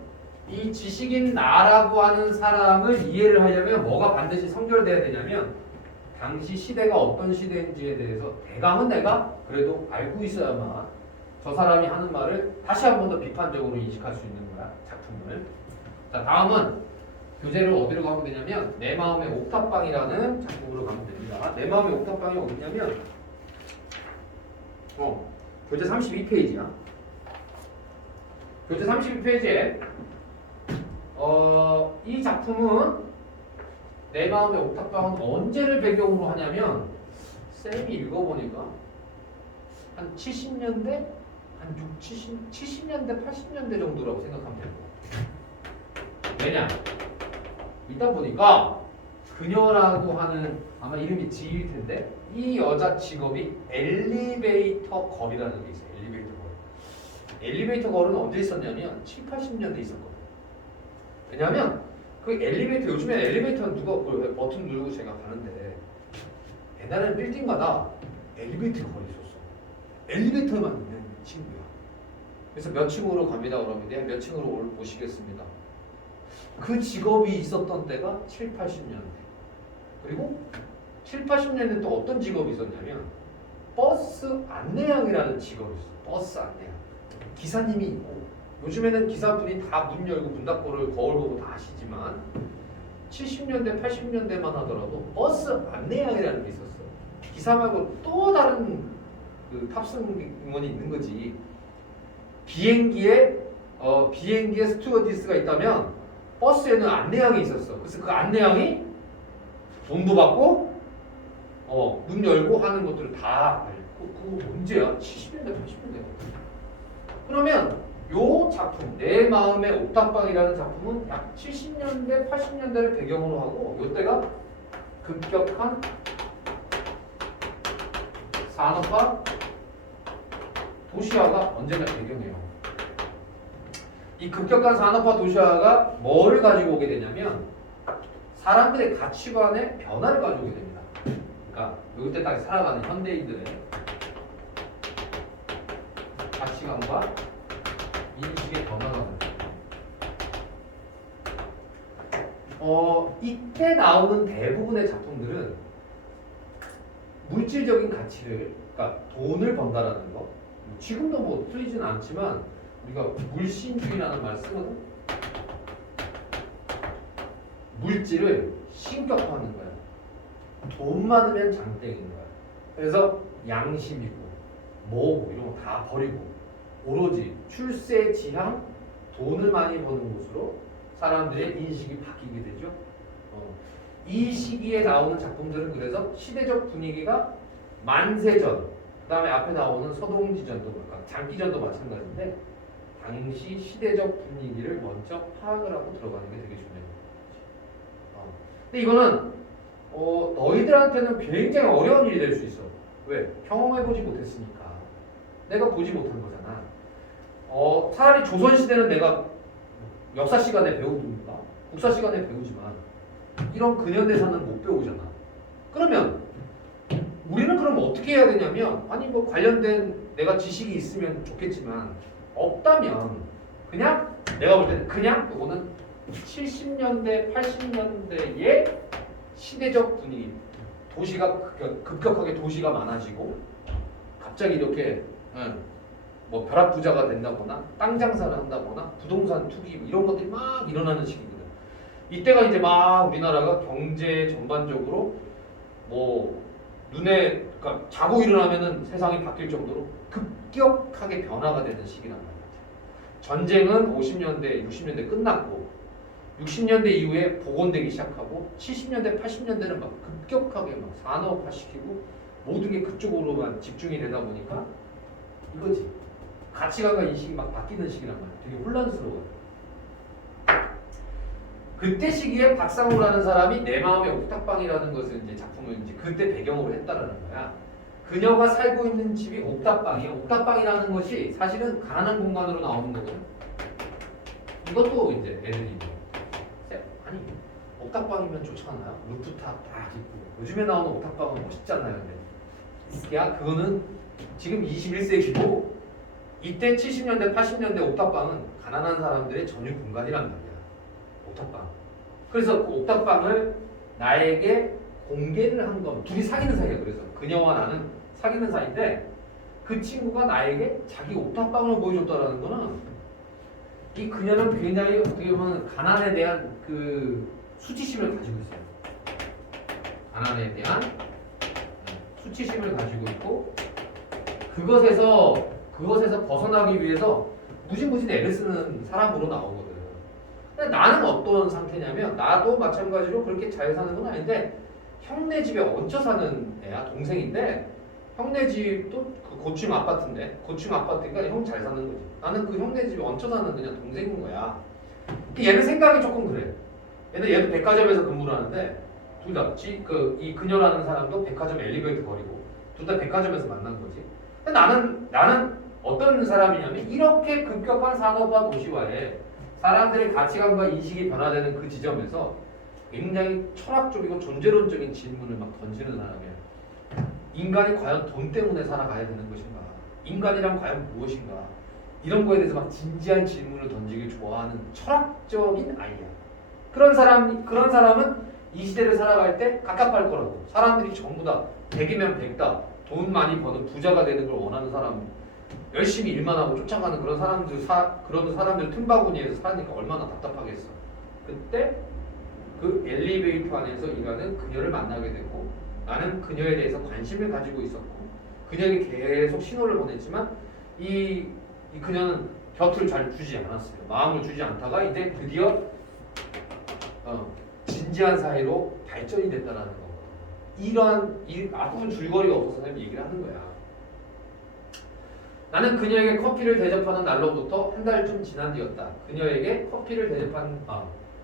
이 지식인 나라고 하는 사람을 이해를 하려면 뭐가 반드시 성결돼야 되냐면 당시 시대가 어떤 시대인지에 대해서 대강은 내가 그래도 알고 있어야만 저 사람이 하는 말을 다시 한 번 더 비판적으로 인식할 수 있는 거야, 작품을. 자, 다음은 교재를 어디로 가면 되냐면 내 마음의 옥탑방이라는 작품으로 가면 됩니다. 내 마음의 옥탑방이 어디냐면 교재 32페이지야. 교재 32페이지에 이 작품은 내 마음의 옥탑방은 언제를 배경으로 하냐면 쌤이 읽어보니까 한 70년대? 한 70년대, 80년대 정도라고 생각하면 돼요. 왜냐? 이따 보니까 그녀라고 하는 아마 이름이 지일 텐데 이 여자 직업이 엘리베이터 걸이라는 게 있어요. 엘리베이터 걸. 엘리베이터 걸은 언제 있었냐면 7, 80년대 있었거든요. 왜냐면 그 엘리베이터 요즘에 엘리베이터는 누가 버튼 누르고 제가 가는데 옛날에는 빌딩마다 엘리베이터 걸이 있었어. 엘리베이터만 있는 친구야. 그래서 몇 층으로 갑니다. 그러면 내가 몇 층으로 모시겠습니다. 그 직업이 있었던 때가 7, 80년대. 그리고 7, 80년대 또 어떤 직업이 있었냐면 버스 안내양이라는 직업이 있었어. 버스 안내양. 기사님이 있고 요즘에는 기사분이 다 문 열고 문 닫고를 거울 보고 다 하시지만 70년대, 80년대만 하더라도 버스 안내양이라는 게 있었어. 기사 말고 또 다른 그 탑승원이 있는 거지. 비행기에 스튜어디스가 있다면 버스에는 안내양이 있었어. 그래서 그 안내양이 돈도 받고 문 열고 하는 것들을 다 그거 언제야? 70년대, 80년대. 그러면 요 작품 내 마음의 옥탑방이라는 작품은 약 70년대, 80년대를 배경으로 하고 요때가 급격한 산업화, 도시화가 언제나 배경이에요. 이 급격한 산업화, 도시화가 뭐를 가지고 오게 되냐면 사람들의 가치관의 변화를 가져오게 됩니다. 그러니까 요때 딱 살아가는 현대인들의 가치관과 인식의 변화가 이때 나오는 대부분의 작품들은 물질적인 가치를, 그러니까 돈을 번다라는 거. 지금도 뭐 틀리지는 않지만 우리가 물신주의라는 말을 쓰거든. 물질을 신격화하는 거야. 돈 많으면 장땡인 거야. 그래서 양심이고 뭐고 이런 거 다 버리고 오로지 출세 지향, 돈을 많이 버는 곳으로 사람들의 인식이 바뀌게 되죠. 이 시기에 나오는 작품들은 그래서 시대적 분위기가 만세전, 그 다음에 앞에 나오는 서동지전도, 그러니까 장기전도 마찬가지인데 당시 시대적 분위기를 먼저 파악을 하고 들어가는 게 되게 중요해요. 근데 이거는 너희들한테는 굉장히 어려운 일이 될 수 있어. 왜? 경험해보지 못했으니까. 내가 보지 못한 거잖아. 차라리 조선시대는 내가 역사 시간에 배우든가 국사 시간에 배우지만 이런 근현대사는 못 배우잖아. 그러면 우리는 그럼 어떻게 해야 되냐면 아니 뭐 관련된 내가 지식이 있으면 좋겠지만 없다면 그냥 내가 볼 때는 그냥 이거는 70년대, 80년대의 시대적 분위기. 도시가 급격하게 도시가 많아지고 갑자기 이렇게 뭐 벼락부자가 된다거나 땅 장사를 한다거나 부동산 투기 이런 것들이 막 일어나는 시기입니다. 이때가 이제 막 우리나라가 경제 전반적으로 뭐 눈에 그러니까 자고 일어나면은 세상이 바뀔 정도로 급격하게 변화가 되는 시기란 말이에요. 전쟁은 50년대, 60년대 끝났고 60년대 이후에 복원되기 시작하고 70년대, 80년대는 막 급격하게 막 산업화시키고 모든 게 그쪽으로만 집중이 되다 보니까 이거지. 가치관과 인식이 막 바뀌는 시기란 말이야. 되게 혼란스러워요. 그때 시기에 박상우라는 사람이 내 마음의 옥탑방이라는 것을 이제 작품을 이제 그때 배경으로 했다라는 거야. 그녀가 살고 있는 집이 옥탑방이에요. 옥탑방이라는 것이 사실은 가난한 공간으로 나오는 거거든. 이것도 이제 애들이 아니 옥탑방이면 좋지 않나요? 루프탑 딱 있고 요즘에 나오는 옥탑방은 멋있잖아요. 근데 야 그거는 지금 21세기고 이때 70년대 80년대 옥탑방은 가난한 사람들의 전유 공간이란 말이야. 옥탑방. 그래서 그 옥탑방을 나에게 공개를 한 건 둘이 사귀는 사이야. 그래서 그녀와 나는 사귀는 사이인데 그 친구가 나에게 자기 옥탑방을 보여줬다라는 거는 이 그녀는 굉장히 어떻게 보면 가난에 대한 그 수치심을 가지고 있어요. 가난에 대한 수치심을 가지고 있고 그것에서 벗어나기 위해서 무진무진 애를 쓰는 사람으로 나오거든. 근데 나는 어떤 상태냐면 나도 마찬가지로 그렇게 잘 사는 건 아닌데 형네 집에 얹혀 사는 애야. 동생인데 형네 집도 그 고층 아파트인데 고층 아파트니까 형 잘 사는 거지. 나는 그 형네 집에 얹혀 사는 그냥 동생인 거야. 얘는 생각이 조금 그래. 얘도 백화점에서 근무를 하는데 둘 다 이 그녀라는 사람도 백화점 엘리베이터 거리고 둘 다 백화점에서 만난 거지. 근데 나는 어떤 사람이냐면 이렇게 급격한 산업화 도시화에 사람들의 가치관과 인식이 변화되는 그 지점에서 굉장히 철학적이고 존재론적인 질문을 막 던지는 사람이야. 인간이 과연 돈 때문에 살아가야 되는 것인가? 인간이란 과연 무엇인가? 이런 거에 대해서 막 진지한 질문을 던지길 좋아하는 철학적인 아이야. 그런 사람은 이 시대를 살아갈 때 갑갑할 거라고. 사람들이 전부 다 100이면 100다. 돈 많이 버는 부자가 되는 걸 원하는 사람, 열심히 일만 하고 쫓아가는 그런 사람들 틈바구니에서 사니까 얼마나 답답하겠어. 그때 그 엘리베이터 안에서 일하는 그녀를 만나게 되고 나는 그녀에 대해서 관심을 가지고 있었고 그녀에게 계속 신호를 보냈지만 이 그녀는 곁을 잘 주지 않았어요. 마음을 주지 않다가 이제 드디어 진지한 사이로 발전이 됐다라는 거. 이러한 앞부분 줄거리가 없어서 선생님이 얘기를 하는 거야. 나는 그녀에게 커피를 대접하는 날로부터 한 달쯤 지난 뒤였다. 그녀에게 커피를 대접한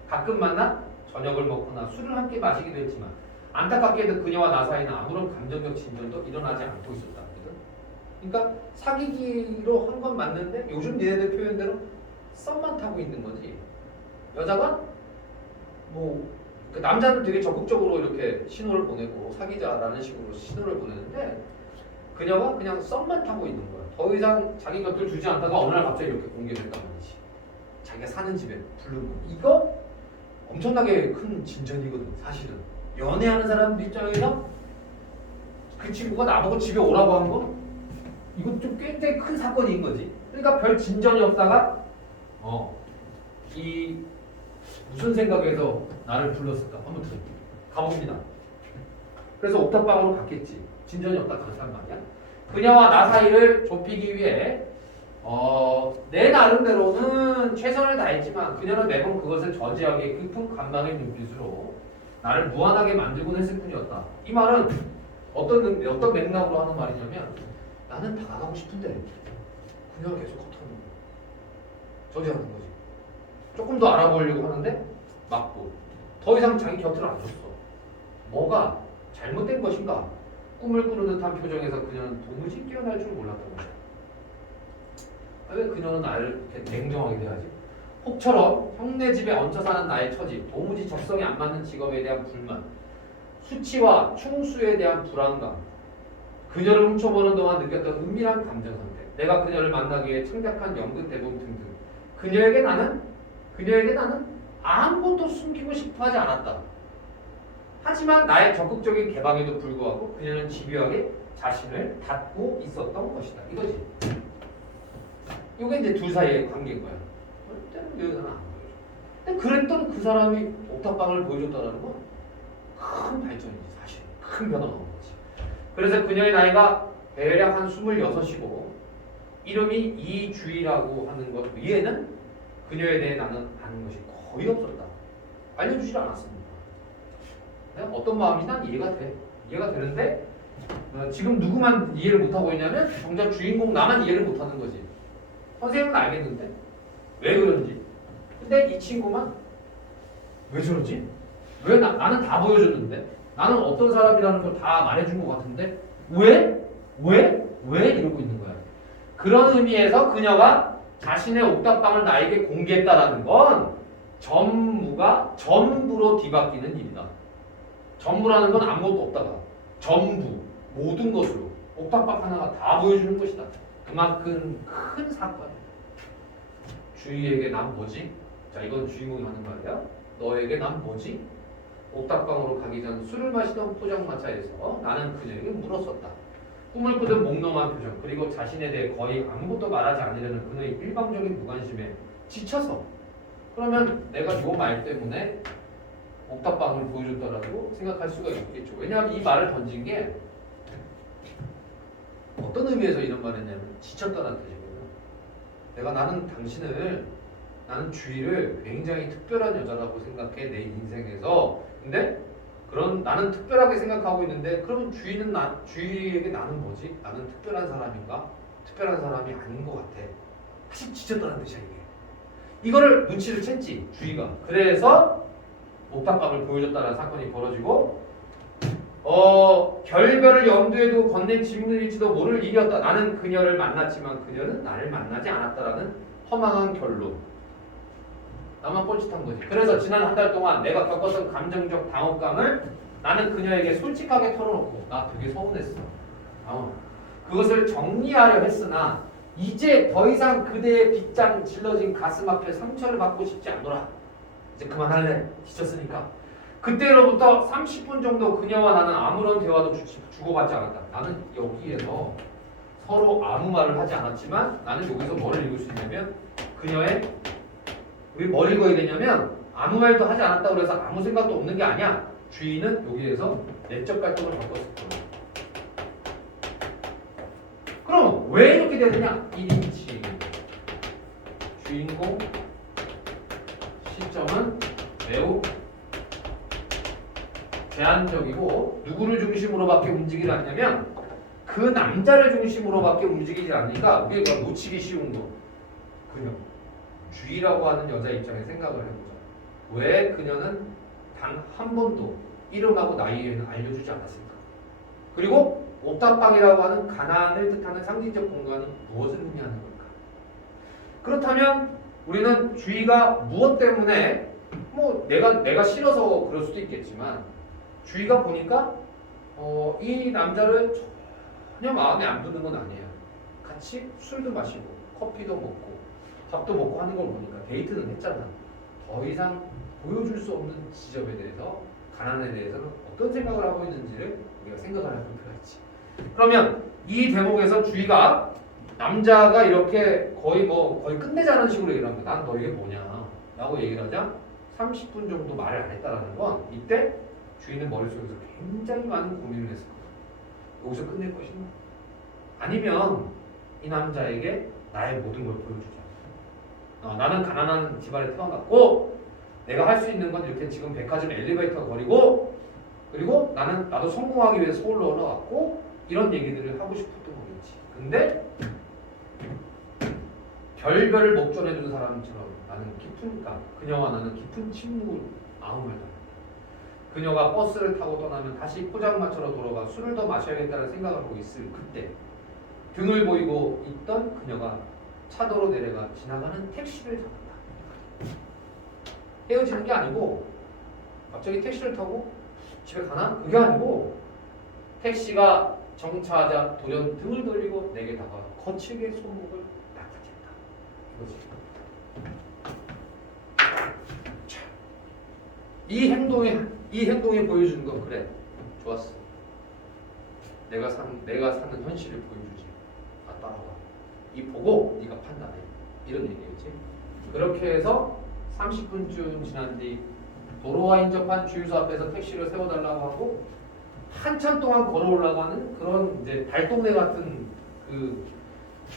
가끔 만나 저녁을 먹거나 술을 함께 마시기도 했지만 안타깝게도 그녀와 나 사이는 아무런 감정적 진전도 일어나지 않고 있었다. 그러니까 사귀기로 한 건 맞는데 요즘 얘네들 표현대로 썸만 타고 있는 거지. 여자가 그 남자는 되게 적극적으로 이렇게 신호를 보내고 사귀자라는 식으로 신호를 보내는데 그녀가 그냥 썸만 타고 있는 거야. 더 이상 자기 곁을 주지 않다가 어느 날 갑자기 이렇게 공개됐단 말이지. 자기가 사는 집에 부르는 거. 이거 엄청나게 큰 진전이거든. 사실은 연애하는 사람들 입장에서 그 친구가 나보고 집에 오라고 한 거 이거 좀 굉장히 큰 사건인 거지. 그러니까 별 진전이 없다가 이 무슨 생각에서 나를 불렀을까? 한번 가봅니다. 그래서 옥탑방으로 갔겠지. 진전이 없다 갔단 말이야. 그녀와 나 사이를 좁히기 위해 내 나름대로는 최선을 다했지만 그녀는 매번 그것을 저지하기에 깊은 감망의 눈빛으로 나를 무한하게 만들곤 했을 뿐이었다. 이 말은 어떤 맥락으로 하는 말이냐면 나는 다가가고 싶은데 그녀가 계속 겉하는 거야. 저지하는 거지. 조금 더 알아보려고 하는데 막고 더 이상 자기 곁을 안 줬어. 뭐가 잘못된 것인가? 꿈을 꾸는 듯한 표정에서 그녀는 도무지 깨어날 줄 몰랐던 거야. 왜 그녀는 나를 이렇게 냉정하게 대하지? 혹처럼 형네 집에 얹혀 사는 나의 처지, 도무지 적성에 안 맞는 직업에 대한 불만, 수치와 충수에 대한 불안감, 그녀를 훔쳐보는 동안 느꼈던 은밀한 감정 상태, 내가 그녀를 만나기 위해 창작한 연극 대본 등등. 그녀에게 나는 아무것도 숨기고 싶어하지 않았다. 하지만 나의 적극적인 개방에도 불구하고 그녀는 집요하게 자신을 닫고 있었던 것이다. 이거지. 이게 이제 둘 사이의 관계인 거야. 절대로 여자는 안 보여줘. 근데 그랬던 그 사람이 옥탑방을 보여줬다는 건 큰 발전이지, 사실. 큰 변화가 온 거지. 그래서 그녀의 나이가 대략 한 26이고 이름이 이주희라고 하는 것 위에는 그녀에 대해 나는 아는 것이 거의 없었다. 알려주질 않았습니다. 어떤 마음인지 난 이해가 돼. 이해가 되는데 지금 누구만 이해를 못하고 있냐면 정작 주인공 나만 이해를 못하는 거지. 선생님은 알겠는데 왜 그런지. 근데 이 친구만 왜 저러지? 왜 나는 다 보여줬는데 나는 어떤 사람이라는 걸 다 말해준 것 같은데 왜? 이러고 있는 거야. 그런 의미에서 그녀가 자신의 옥탑방을 나에게 공개했다라는 건 전부로 뒤바뀌는 일이다. 전부라는 건 아무것도 없다가 전부 모든 것으로 옥탑방 하나가 다 보여주는 것이다. 그만큼 큰 사건이야. 주희에게 난 뭐지? 자, 이건 주인공이 하는 말이야. 너에게 난 뭐지? 옥탑방으로 가기 전 술을 마시던 포장마차에서 나는 그녀에게 물었었다. 꿈을 꾸듯 몽롱한 표정, 그리고 자신에 대해 거의 아무것도 말하지 않으려는 그녀의 일방적인 무관심에 지쳐서. 그러면 내가 이 말 때문에 옥탑방을 보여줬다라고 생각할 수가 있겠죠. 왜냐하면 이 말을 던진 게 어떤 의미에서 이런 말을 했냐면 지쳤다는 뜻이거든요. 나는 주희를 굉장히 특별한 여자라고 생각해, 내 인생에서. 근데 나는 특별하게 생각하고 있는데 그러면 주희에게 나는 뭐지? 나는 특별한 사람인가? 특별한 사람이 아닌 것 같아. 사실 지쳤다는 뜻이야 이게. 이거를 눈치를 챘지 주희가. 그래서 옥탑방을 보여줬다는 사건이 벌어지고 결별을 염두에 두고 건넨 질문일지도 모를 일이었다. 나는 그녀를 만났지만 그녀는 나를 만나지 않았다라는 허망한 결론. 나만 뻘짓한 거지. 그래서 지난 한 달 동안 내가 겪었던 감정적 당혹감을 나는 그녀에게 솔직하게 털어놓고 나 되게 서운했어. 그것을 정리하려 했으나 이제 더 이상 그대의 빗장 질러진 가슴 앞에 상처를 받고 싶지 않노라. 이제 그만할래. 지쳤으니까. 그때로부터 30분 정도 그녀와 나는 아무런 대화도 주고받지 않았다. 나는 여기에서 서로 아무 말을 하지 않았지만 나는 여기서 뭐를 읽을 수 있냐면 우리 뭘 읽어야 되냐면 아무 말도 하지 않았다고 해서 아무 생각도 없는 게 아니야. 주인은 여기에서 내적 갈등을 겪었을 거야. 그럼 왜 이렇게 되느냐? 1인칭 주인공 시점은 매우 제한적이고 누구를 중심으로밖에 움직이지 않냐면 그 남자를 중심으로밖에 움직이지 않으니까 우리가 놓치기 쉬운 거. 그녀 주희라고 하는 여자 입장에 생각을 해보자. 왜 그녀는 단 한 번도 이름하고 나이에는 알려주지 않았을까? 그리고 옥탑방이라고 하는 가난을 뜻하는 상징적 공간이 무엇을 의미하는 걸까? 그렇다면 우리는 주희가 무엇 때문에 내가 싫어서 그럴 수도 있겠지만 주희가 보니까 이 남자를 전혀 마음에 안 드는 건 아니에요. 같이 술도 마시고 커피도 먹고 밥도 먹고 하는 걸 보니까 데이트는 했잖아. 더 이상 보여줄 수 없는 지점에 대해서 가난에 대해서는 어떤 생각을 하고 있는지를 우리가 생각을 할 필요가 있지. 그러면 이 대목에서 주희가 남자가 이렇게 거의 끝내자는 식으로 얘기를 합니다. 난 너에게 뭐냐 라고 얘기를 하자 30분 정도 말을 안 했다라는 건 이때 주인은 머릿속에서 굉장히 많은 고민을 했을 거야. 여기서 끝낼 것인가? 아니면 이 남자에게 나의 모든 걸 보여주자. 나는 가난한 집안에 태어났고 내가 할 수 있는 건 이렇게 지금 백화점 엘리베이터 거리고 그리고 나도 성공하기 위해서 서울로 올라왔고 이런 얘기들을 하고 싶었던 거겠지. 근데 결별을 목전해둔 사람처럼 그녀와 나는 깊은 침묵을 아무 말도 안 했다. 그녀가 버스를 타고 떠나면 다시 포장마차로 돌아가 술을 더 마셔야겠다는 생각을 하고 있을 그때 등을 보이고 있던 그녀가 차도로 내려가 지나가는 택시를 잡았다. 헤어지는 게 아니고 갑자기 택시를 타고 집에 가나? 그게 아니고 택시가 정차하자 돌연 등을 돌리고 내게 다가와 거칠게 손목을 낚아챘다. 이거지. 자, 이 행동이 보여주는 건 그래. 좋았어. 내가 사는 현실을 보여주지. 아, 따라와. 이 보고 네가 판단해. 이런 얘기겠지. 그렇게 해서 30분쯤 지난 뒤 도로와 인접한 주유소 앞에서 택시를 세워달라고 하고 한참 동안 걸어 올라가는 그런 이제 달동네 같은 그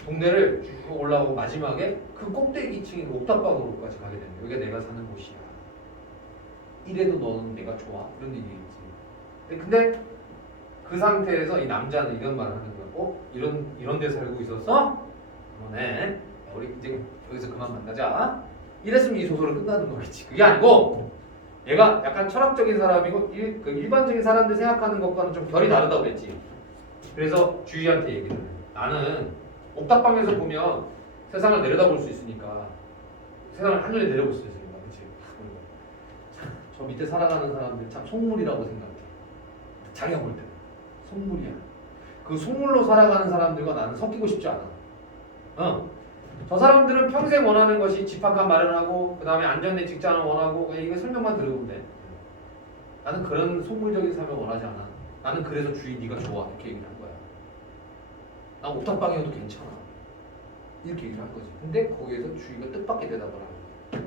동네를 쭉 올라오고 마지막에 그 꼭대기층인 옥탑방으로까지 가게 되는 거야. 여기가 내가 사는 곳이야. 이래도 너는 내가 좋아? 이런 얘기겠지. 근데 그 상태에서 이 남자는 이런 말을 하는 거야. 이런 데 살고 있었어? 그러네. 우리 이제 여기서 그만 만나자. 이랬으면 이 소설은 끝나는 거겠지. 그게 아니고 얘가 약간 철학적인 사람이고 그 일반적인 사람들 생각하는 것과는 좀 결이 다르다고 그랬지. 그래서 주희한테 얘기를 해. 나는 옥탑방에서 보면 세상을 내려다볼 수 있으니까 세상을 하늘에 내려볼 수 있으니까 그렇지. 저 밑에 살아가는 사람들 참 속물이라고 생각해. 자기가 볼 때 속물이야. 그 속물로 살아가는 사람들과 나는 섞이고 싶지 않아. 저 사람들은 평생 원하는 것이 집합한 마련하고 그 다음에 안정된 직장을 원하고 그냥 이거 설명만 들어보면 돼. 나는 그런 속물적인 삶을 원하지 않아. 나는 그래서 주희 네가 좋아 이렇게 얘기를 한 거야. 난 옥탑방이어도 괜찮아 이렇게 얘기를 한 거지. 근데 거기에서 주희가 뜻밖의 대답을 하는 거야.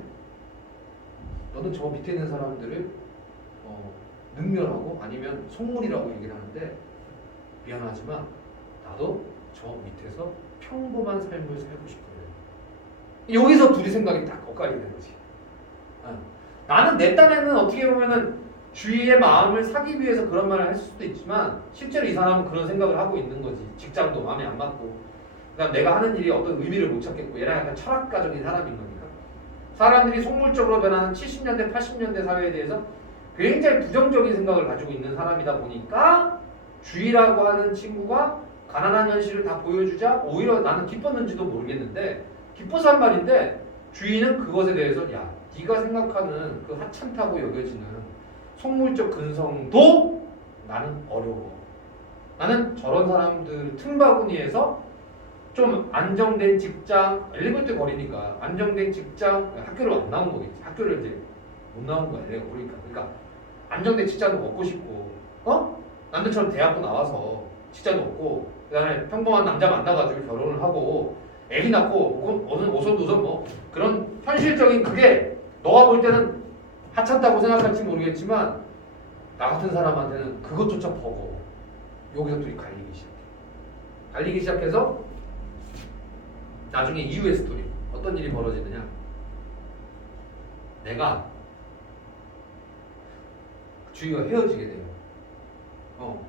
너는 저 밑에 있는 사람들을 능멸하고 아니면 속물이라고 얘기를 하는데 미안하지만 나도 저 밑에서 평범한 삶을 살고 싶어요. 여기서 둘이 생각이 딱 엇갈리게 된 거지. 나는 내 딴에는 어떻게 보면은 주위의 마음을 사기 위해서 그런 말을 할 수도 있지만 실제로 이 사람은 그런 생각을 하고 있는 거지. 직장도 마음에 안 맞고 그다음 내가 하는 일이 어떤 의미를 못 찾겠고 얘랑 약간 철학가적인 사람인 거니까 사람들이 속물적으로 변하는 70년대 80년대 사회에 대해서 굉장히 부정적인 생각을 가지고 있는 사람이다 보니까 주위라고 하는 친구가 가난한 현실을 다 보여주자 오히려 나는 기뻤는지도 모르겠는데 기뻐서 한 말인데 주인은 그것에 대해서 야 네가 생각하는 그 하찮다고 여겨지는 속물적 근성도 나는 어려워. 나는 저런 사람들 틈바구니에서 좀 안정된 직장 엘리베이터 거리니까 안정된 직장 학교를 안 나온 거겠지. 학교를 이제 못 나온 거야. 내가 모르니까. 그러니까 안정된 직장도 먹고 싶고 남들처럼 대학도 나와서 직장도 없고 그다음에 평범한 남자 만나가지고 결혼을 하고 애기 낳고 오손도손 뭐 그런 현실적인 그게 너가 볼 때는 하찮다고 생각할지 모르겠지만 나 같은 사람한테는 그것조차 버거워. 여기서 둘이 갈리기 시작해서 나중에 이후의 스토리 어떤 일이 벌어지느냐 내가 주희가 헤어지게 돼요.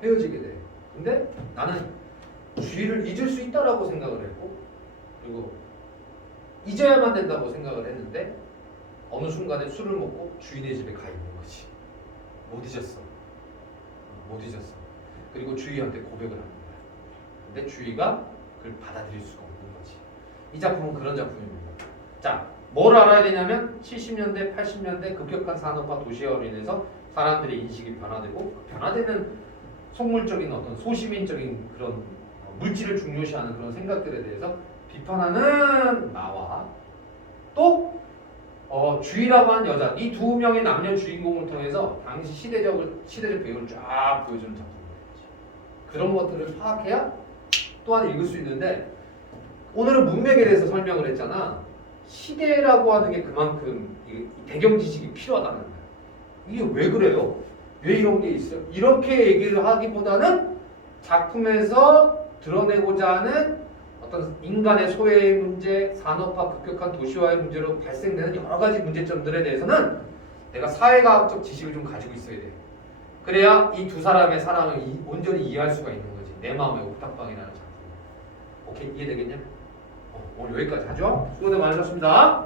헤어지게 돼. 근데 나는 주희를 잊을 수 있다라고 생각을 했고 그리고 잊어야만 된다고 생각을 했는데 어느 순간에 술을 먹고 주인의 집에 가 있는 거지. 못 잊었어. 그리고 주희한테 고백을 하는 거야. 근데 주희가 그걸 받아들일 수가 없는 거지. 이 작품은 그런 작품입니다. 자, 뭘 알아야 되냐면 70년대, 80년대 급격한 산업화 도시화로 인해서 사람들의 인식이 변화되고 변화되는 속물적인 어떤 소시민적인 그런 물질을 중요시하는 그런 생각들에 대해서 비판하는 나와 또 주희라고 하는 여자 이 두 명의 남녀 주인공을 통해서 당시 시대적 배경을 쫙 보여주는 작품이겠지. 그런 것들을 파악해야 또한 읽을 수 있는데 오늘은 문맥에 대해서 설명을 했잖아. 시대라고 하는 게 그만큼 배경 지식이 필요하다는 거야. 이게 왜 그래요? 왜 이런 게 있어요? 이렇게 얘기를 하기보다는 작품에서 드러내고자 하는 어떤 인간의 소외의 문제, 산업화 급격한 도시화의 문제로 발생되는 여러 가지 문제점들에 대해서는 내가 사회과학적 지식을 좀 가지고 있어야 돼. 그래야 이 두 사람의 사랑을 온전히 이해할 수가 있는 거지. 내 마음의 옥탑방이라는 작품. 오케이? 이해되겠냐? 오늘 여기까지 하죠. 수고들 많으셨습니다.